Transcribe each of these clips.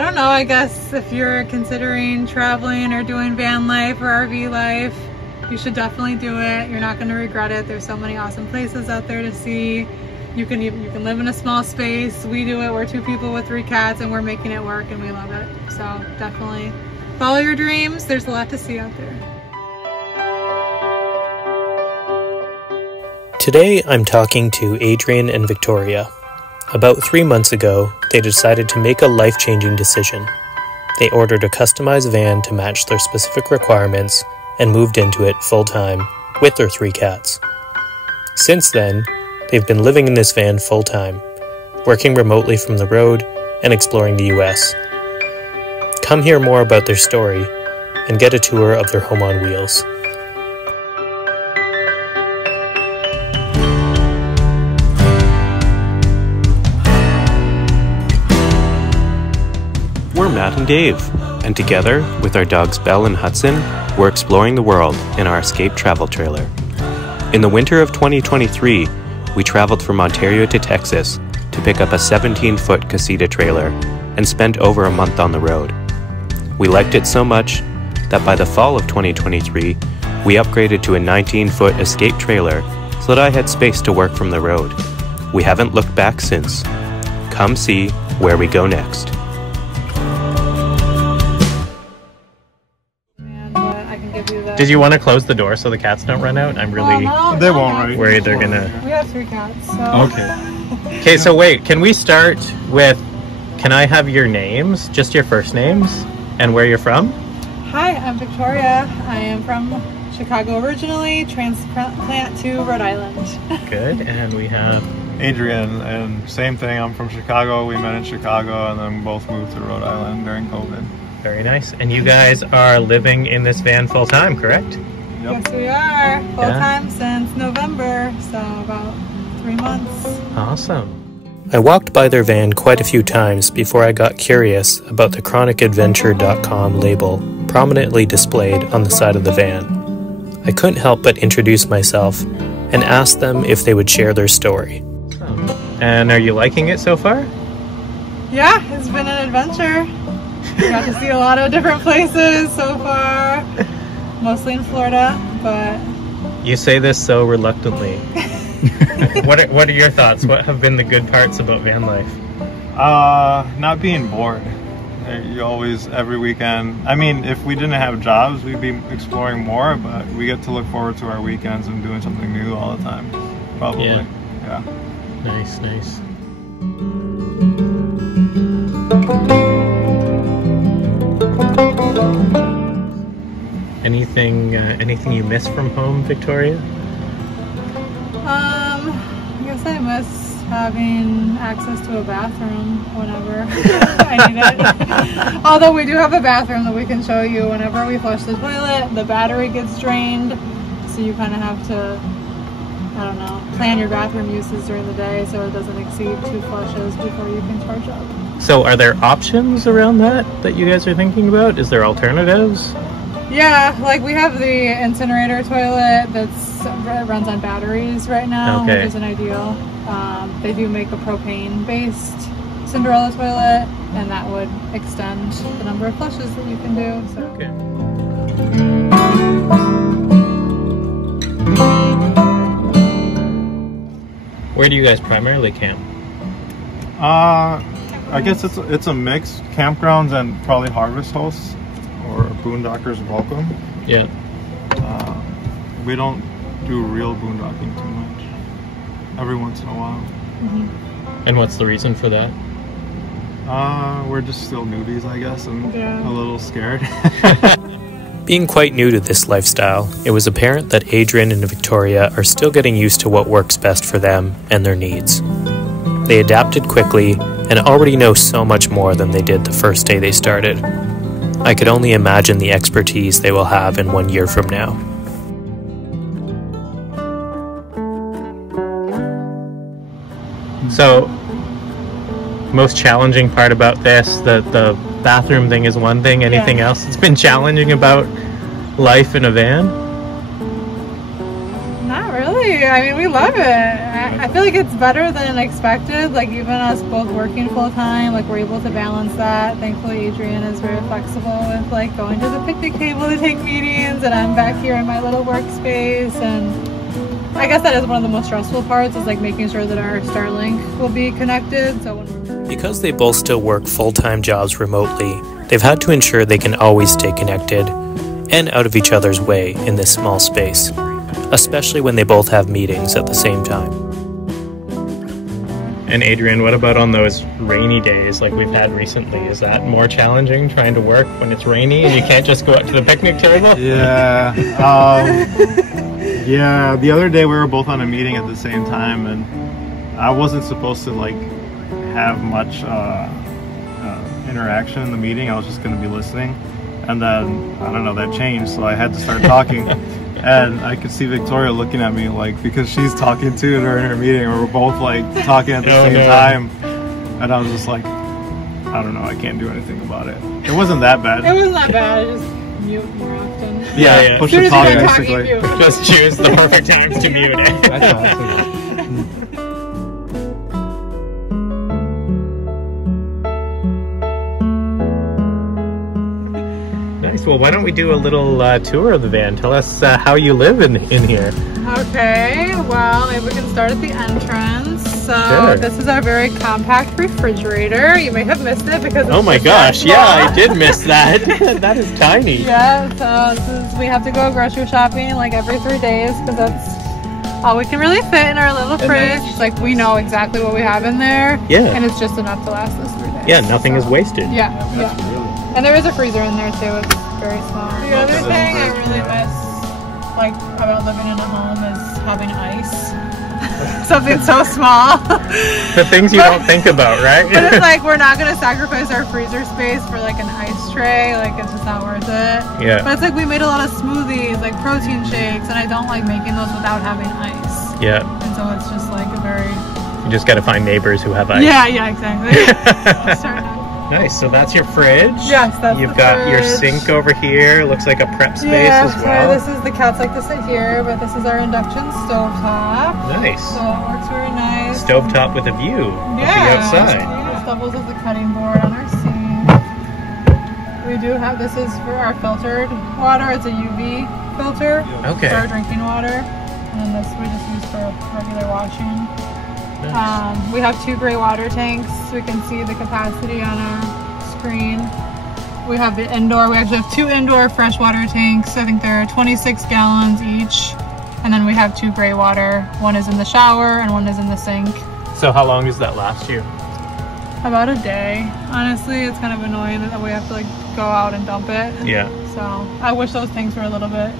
I don't know, I guess if you're considering traveling or doing van life or RV life, you should definitely do it. You're not going to regret it. There's so many awesome places out there to see. You can live in a small space. We do it. We're 2 people with 3 cats and we're making it work and we love it. So definitely follow your dreams. There's a lot to see out there. Today I'm talking to Adrian and Victoria. About 3 months ago, they decided to make a life-changing decision. They ordered a customized van to match their specific requirements and moved into it full-time with their 3 cats. Since then, they've been living in this van full-time, working remotely from the road and exploring the US. Come hear more about their story and get a tour of their home on wheels. We're Matt and Dave, and together, with our dogs Belle and Hudson, we're exploring the world in our Escape travel trailer. In the winter of 2023, we traveled from Ontario to Texas to pick up a 17-foot casita trailer and spent over a month on the road. We liked it so much that by the fall of 2023, we upgraded to a 19-foot Escape trailer so that I had space to work from the road. We haven't looked back since. Come see where we go next. Did you want to close the door so the cats don't run out? I'm really they won't, right? worried they're gonna... We have 3 cats, so... Okay. Okay, so wait, can we start with, can I have your names, just your first names, and where you're from? Hi, I'm Victoria. I am from Chicago originally, transplant to Rhode Island. Good, and we have... Adrian, and same thing, I'm from Chicago. We met in Chicago and then both moved to Rhode Island during COVID. Very nice. And you guys are living in this van full-time, correct? Yep. Yes, we are. Full-time since November, so about 3 months. Awesome. I walked by their van quite a few times before I got curious about the chronicadventure.com label prominently displayed on the side of the van. I couldn't help but introduce myself and ask them if they would share their story. And are you liking it so far? Yeah, it's been an adventure. We got to see a lot of different places so far, mostly in Florida, but... You say this so reluctantly. What are your thoughts? What have been the good parts about van life? Not being bored. You always, every weekend, I mean, if we didn't have jobs, we'd be exploring more, but we get to look forward to our weekends and doing something new all the time, probably. Yeah. Nice, nice. Anything you miss from home, Victoria? I guess I miss having access to a bathroom whenever I need it. Although we do have a bathroom that we can show you whenever we flush the toilet. The battery gets drained, so you kind of have to, I don't know, plan your bathroom uses during the day so it doesn't exceed 2 flushes before you can charge up. So are there options around that you guys are thinking about? Is there alternatives? Yeah, like we have the incinerator toilet that runs on batteries right now, Okay. which isn't ideal. They do make a propane-based Cinderella toilet, and that would extend the number of flushes that you can do. So. Okay. Where do you guys primarily camp? I guess it's a mix. Campgrounds and probably harvest hosts or boondockers welcome. Yeah. We don't do real boondocking too much. Every once in a while. Mm-hmm. And what's the reason for that? We're just still newbies, I guess, and a little scared. Being quite new to this lifestyle, it was apparent that Adrian and Victoria are still getting used to what works best for them and their needs. They adapted quickly and already know so much more than they did the first day they started. I could only imagine the expertise they will have in 1 year from now. So, most challenging part about this, the bathroom thing is one thing. Anything else that's been challenging about life in a van? Not really. Absolutely. I mean, we love it. I feel like it's better than expected. Like, even us both working full time, like, we're able to balance that. Thankfully, Adrian is very flexible with, like, going to the picnic table to take meetings, and I'm back here in my little workspace. And I guess that is one of the most stressful parts, is, like, making sure that our Starlink will be connected. So when Because they both still work full-time jobs remotely, they've had to ensure they can always stay connected and out of each other's way in this small space, especially when they both have meetings at the same time. And Adrian, what about on those rainy days like we've had recently? Is that more challenging, trying to work when it's rainy and you can't just go out to the picnic table? Yeah. Yeah, the other day we were both on a meeting at the same time, and I wasn't supposed to like have much interaction in the meeting. I was just going to be listening, and then I don't know, that changed, so I had to start talking. And I could see Victoria looking at me like, because she's talking too during her meeting, and we're both like talking at the same time, and I was just like, I don't know, I can't do anything about it. It wasn't that bad. It wasn't that bad. I just mute more often. Yeah. Push the talk basically. Just choose the perfect times to mute it. That's awesome. Nice. Well, why don't we do a little tour of the van? Tell us how you live in here. Okay, well, maybe we can start at the entrance. So Sure. This is our very compact refrigerator. You may have missed it because it's Oh my just gosh, that yeah, small. I did miss that. That is tiny. Yeah, so this is, we have to go grocery shopping like every 3 days because that's all we can really fit in our little fridge. Like, we know exactly what we have in there. Yeah. And it's just enough to last us 3 days. Yeah, nothing is so. wasted. Yeah, yeah. And there is a freezer in there too. It's very small. The other thing I really miss, like, about living in a home is having ice. Something so small. The things you don't think about, right? But it's like, we're not going to sacrifice our freezer space for like an ice tray. Like, it's just not worth it. Yeah. But it's like, we made a lot of smoothies, like protein shakes, and I don't like making those without having ice. Yeah. And so it's just like a very... You just got to find neighbors who have ice. Yeah, exactly. Sorry. Nice. So that's your fridge. Yes, that's You've the got your fridge. sink over here. Looks like a prep space Yeah, as well. so this is, the cats like to sit here, but this is our induction stovetop. Nice. So it works very nice. Stovetop with a view of the outside. This doubles as a cutting board on our sink. We do have, this is for our filtered water. It's a UV filter Okay. for our drinking water. And then this we just use for regular washing. Nice. We have 2 gray water tanks. We can see the capacity on our screen. We have the indoor, we actually have 2 indoor freshwater tanks. I think they're 26 gallons each. And then we have 2 gray water. One is in the shower and one is in the sink. So how long does that last you? About a day. Honestly, it's kind of annoying that we have to like go out and dump it. Yeah. So I wish those tanks were a little bit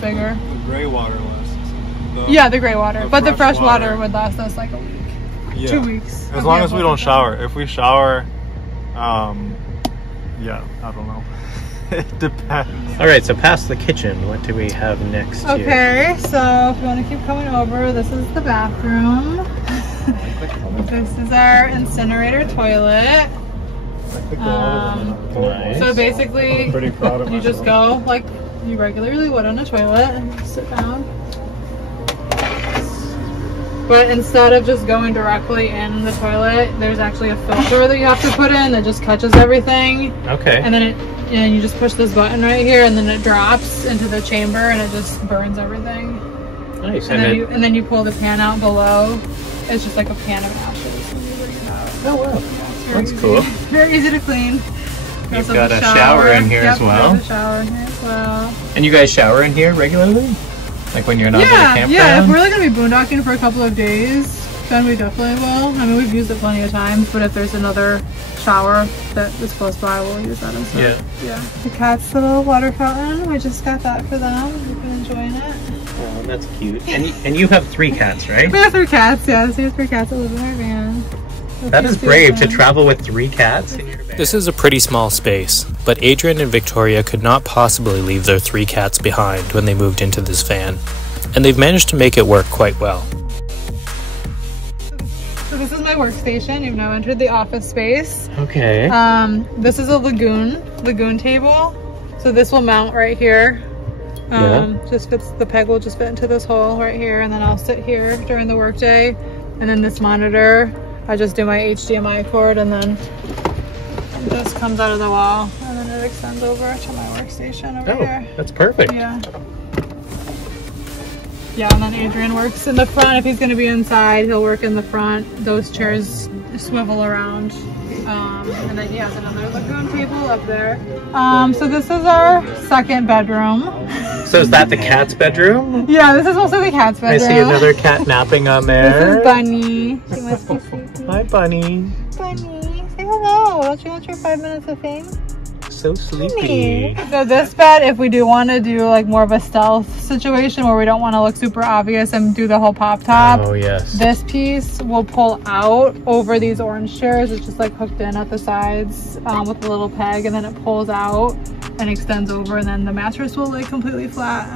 bigger. The gray water lasts. Yeah, the gray water. But the fresh water water would last us like a week. Yeah. 2 weeks. As long as we don't shower. If we shower, yeah, I don't know. It depends. All right. So past the kitchen, what do we have next here? Okay, so if you want to keep coming over, this is the bathroom. This is our incinerator toilet. Nice. So basically, I'm pretty proud of you myself. just go like you regularly would on a toilet and sit down. But instead of just going directly in the toilet, there's actually a filter that you have to put in that just catches everything. Okay. And then you just push this button right here, and then it drops into the chamber, and it just burns everything. Nice. And then you pull the pan out below. It's just like a pan of ashes when you bring it out. Oh wow, Very that's easy. cool. Very easy to clean. You've Also got the a shower in here Yep, as well. there's a shower in here as well. And you guys shower in here regularly? Like when you're not at a campground? Yeah. If we're like gonna be boondocking for a couple of days, then we definitely will. I mean, we've used it plenty of times, but if there's another shower that is close by, we'll use that instead. Yeah. The cat's little water fountain. We just got that for them. They've been enjoying it. Oh, that's cute. And you have 3 cats, right? We have 3 cats. Yes, we have 3 cats that live in our van. That is brave to travel with 3 cats in your van. This is a pretty small space, but Adrian and Victoria could not possibly leave their 3 cats behind when they moved into this van, and they've managed to make it work quite well. So this is my workstation. You've now entered the office space. Okay. This is a lagoon table. So this will mount right here. Just fits, the peg will just fit into this hole right here, and then I'll sit here during the workday. And then this monitor, I just do my HDMI cord, and then this comes out of the wall, and then it extends over to my workstation over here. That's perfect. Yeah. Yeah, and then Adrian works in the front. If he's going to be inside, he'll work in the front. Those chairs swivel around. And then he has another lagoon table up there. So this is our second bedroom. So is that the cat's bedroom? Yeah, this is also the cat's bedroom. I see another cat napping on there. This is Bunny. She must be sleeping. Hi, Bunny. Bunny, say hello. Don't you want your 5 minutes of fame? So sleepy. So this bed, if we do want to do like more of a stealth situation where we don't want to look super obvious and do the whole pop top. Oh yes. This piece will pull out over these orange chairs. It's just like hooked in at the sides with a little peg, and then it pulls out and extends over, and then the mattress will lay completely flat.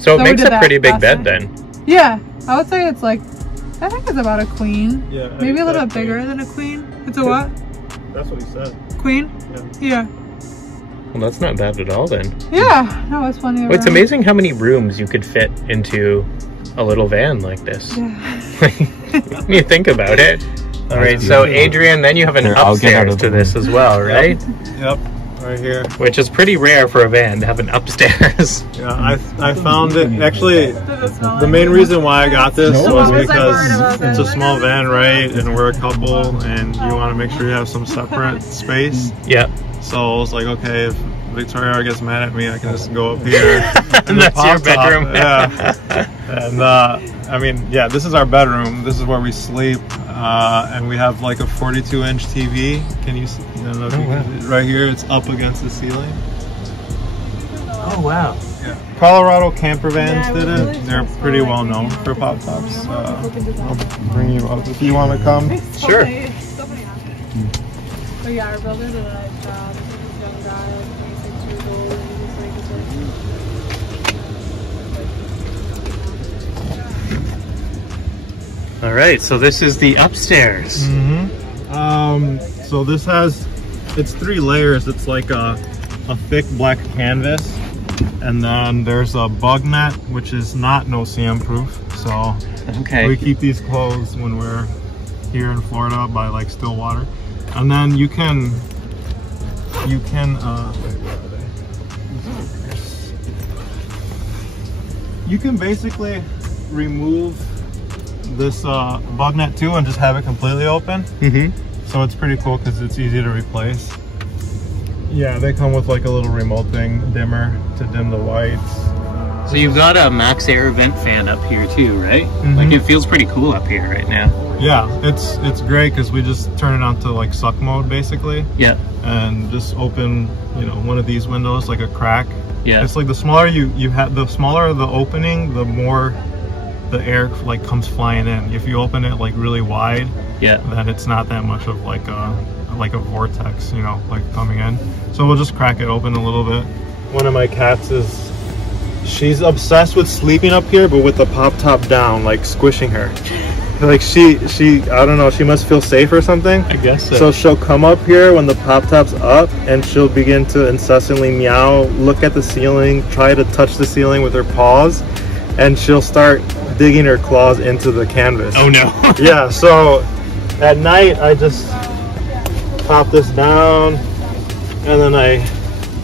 So it makes a pretty big bed then. Yeah, I would say it's like, I think it's about a queen. Yeah. Maybe a little bit bigger than a queen. It's a what? That's what he said. Queen? Yeah. Well, that's not bad at all then. Yeah, no, it's funny. Well, it's amazing how many rooms you could fit into a little van like this. Yeah. When you think about it. All right, so Adrian, then you have an upstairs to this as well, right? Yep, right here. Which is pretty rare for a van to have an upstairs. Yeah, I found it, actually, the main reason why I got this was because it's a small van, right? And we're a couple, and you want to make sure you have some separate space. Yeah. So I was like, okay, if Victoria gets mad at me, I can just go up here. And that's your bedroom. Yeah. And I mean, yeah, this is our bedroom. This is where we sleep. And we have like a 42-inch TV. Can you see? I don't know if you can, right here, it's up against the ceiling. Oh, wow. Yeah. Colorado camper vans did it. They're pretty well known for pop tops. I'll bring you up if you want to come. Sure. So yeah, our builder did a nice job. This young guy, like 26 years old, and he's just like, All right, so this is the upstairs. So this has, it's 3 layers. It's like a thick black canvas, and then there's a bug net, which is not no-see-um proof. So we keep these closed when we're here in Florida by like still water. And then you can basically remove this bug net too and just have it completely open. So it's pretty cool because it's easy to replace. Yeah, they come with like a little remote thing, dimmer to dim the whites. So you've got a max air vent fan up here too, right? Like it feels pretty cool up here right now. Yeah, it's great because we just turn it on to like suck mode basically. Yeah. And just open, you know, one of these windows, like a crack. Yeah. It's like the smaller you have, the smaller the opening, the more the air like comes flying in. If you open it like really wide, then it's not that much of like a vortex, you know, like coming in. So we'll just crack it open a little bit. One of my cats she's obsessed with sleeping up here, but with the pop top down, like squishing her. Like she I don't know, she must feel safe or something. I guess so. So she'll come up here when the pop top's up, and she'll begin to incessantly meow, look at the ceiling, try to touch the ceiling with her paws, and she'll start digging her claws into the canvas. Oh no. Yeah, so at night I just pop this down, and then I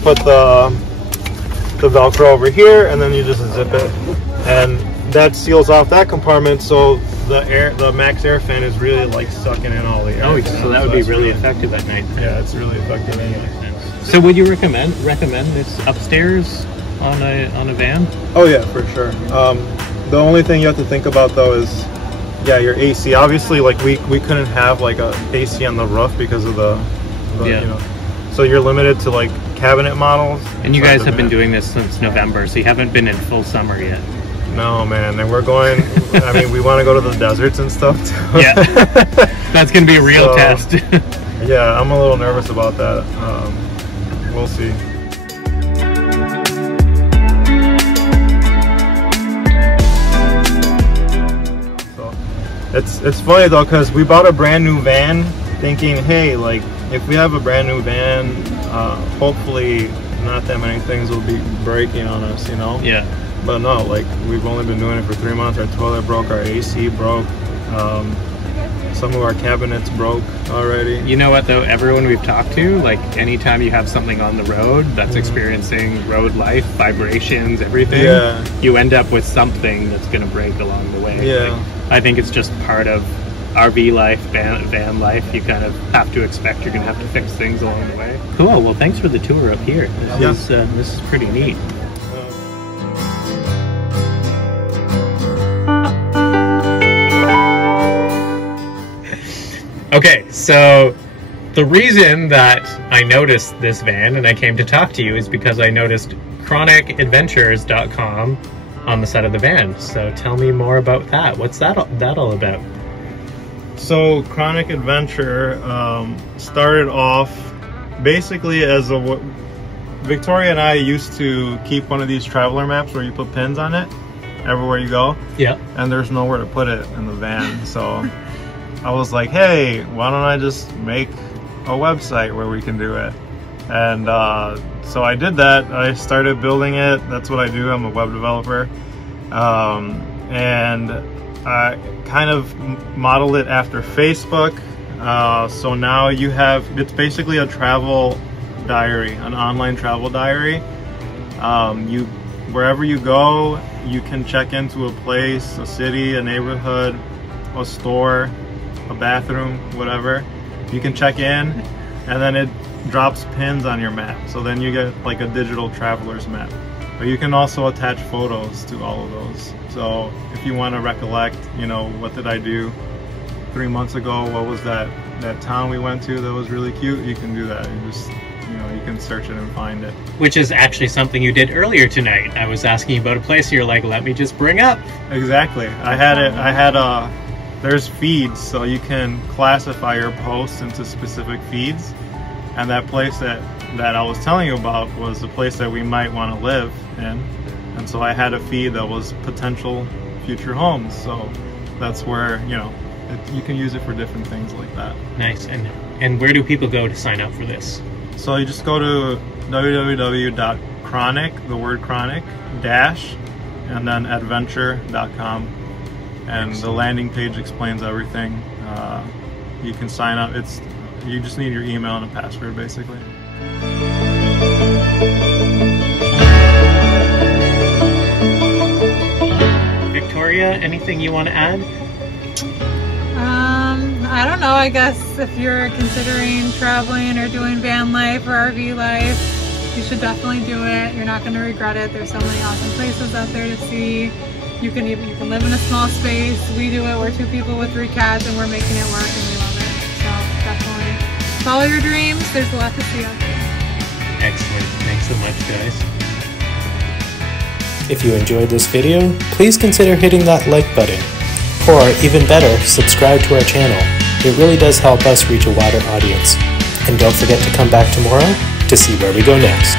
put the Velcro over here, and then you just zip it, and that seals off that compartment, so the max air fan is really like sucking in all the air. Oh, so that would be really effective at night. Yeah, it's really effective. So would you recommend this upstairs on a van? Oh yeah, for sure. The only thing you have to think about though is, yeah, your AC. Obviously, like we couldn't have like a AC on the roof because of the you know. So you're limited to like cabinet models. And you guys have been doing this since November, so you haven't been in full summer yet. No, man, and we're going, I mean, we want to go to the deserts and stuff too. Yeah, that's going to be a real test. Yeah, I'm a little nervous about that. We'll see. So, it's funny though, because we bought a brand new van thinking, hey, like, if we have a brand new van, hopefully not that many things will be breaking on us, you know? Yeah. But no, like, we've only been doing it for 3 months. Our toilet broke, our AC broke, some of our cabinets broke already. You know what though, everyone we've talked to, like anytime you have something on the road that's experiencing road life, vibrations, everything, you end up with something that's going to break along the way. Yeah. Like, I think it's just part of RV life, van life. You kind of have to expect you're going to have to fix things along the way. Cool. Well, thanks for the tour up here. This is pretty neat. Okay, so the reason that I noticed this van and I came to talk to you is because I noticed chronicadventures.com on the side of the van. So tell me more about that. What's that all about? So Chronic Adventure started off basically as Victoria and I used to keep one of these traveler maps where you put pins on it everywhere you go. Yeah. And there's nowhere to put it in the van, so I was like, hey, why don't I just make a website where we can do it? And so I did that. I started building it. That's what I do. I'm a web developer. And I kind of modeled it after Facebook. So now it's basically a travel diary, an online travel diary. Wherever you go, you can check into a place, a city, a neighborhood, a store, a bathroom, whatever. You can check in, and then it drops pins on your map. So then you get like a digital traveler's map. But you can also attach photos to all of those. So if you want to recollect, you know, what did I do 3 months ago? What was that town we went to that was really cute? You can do that. You just, you know, you can search it and find it. Which is actually something you did earlier tonight. I was asking you about a place you're like, let me just bring up. Exactly. There's feeds, so you can classify your posts into specific feeds. And that place that I was telling you about was the place that we might want to live in. And so I had a feed that was potential future homes. So that's where, you know, you can use it for different things like that. Nice. And where do people go to sign up for this? So you just go to www.chronic, the word chronic, and then adventure.com. And the landing page explains everything. You can sign up. You just need your email and a password, basically. Victoria, anything you want to add? I don't know. I guess if you're considering traveling or doing van life or RV life, you should definitely do it. You're not going to regret it. There's so many awesome places out there to see. You can live in a small space. We do it. We're 2 people with 3 cats, and we're making it work, and we love it. So definitely follow your dreams. There's a lot to see out there. Excellent. Thanks so much, guys. If you enjoyed this video, please consider hitting that like button. Or, even better, subscribe to our channel. It really does help us reach a wider audience. And don't forget to come back tomorrow to see where we go next.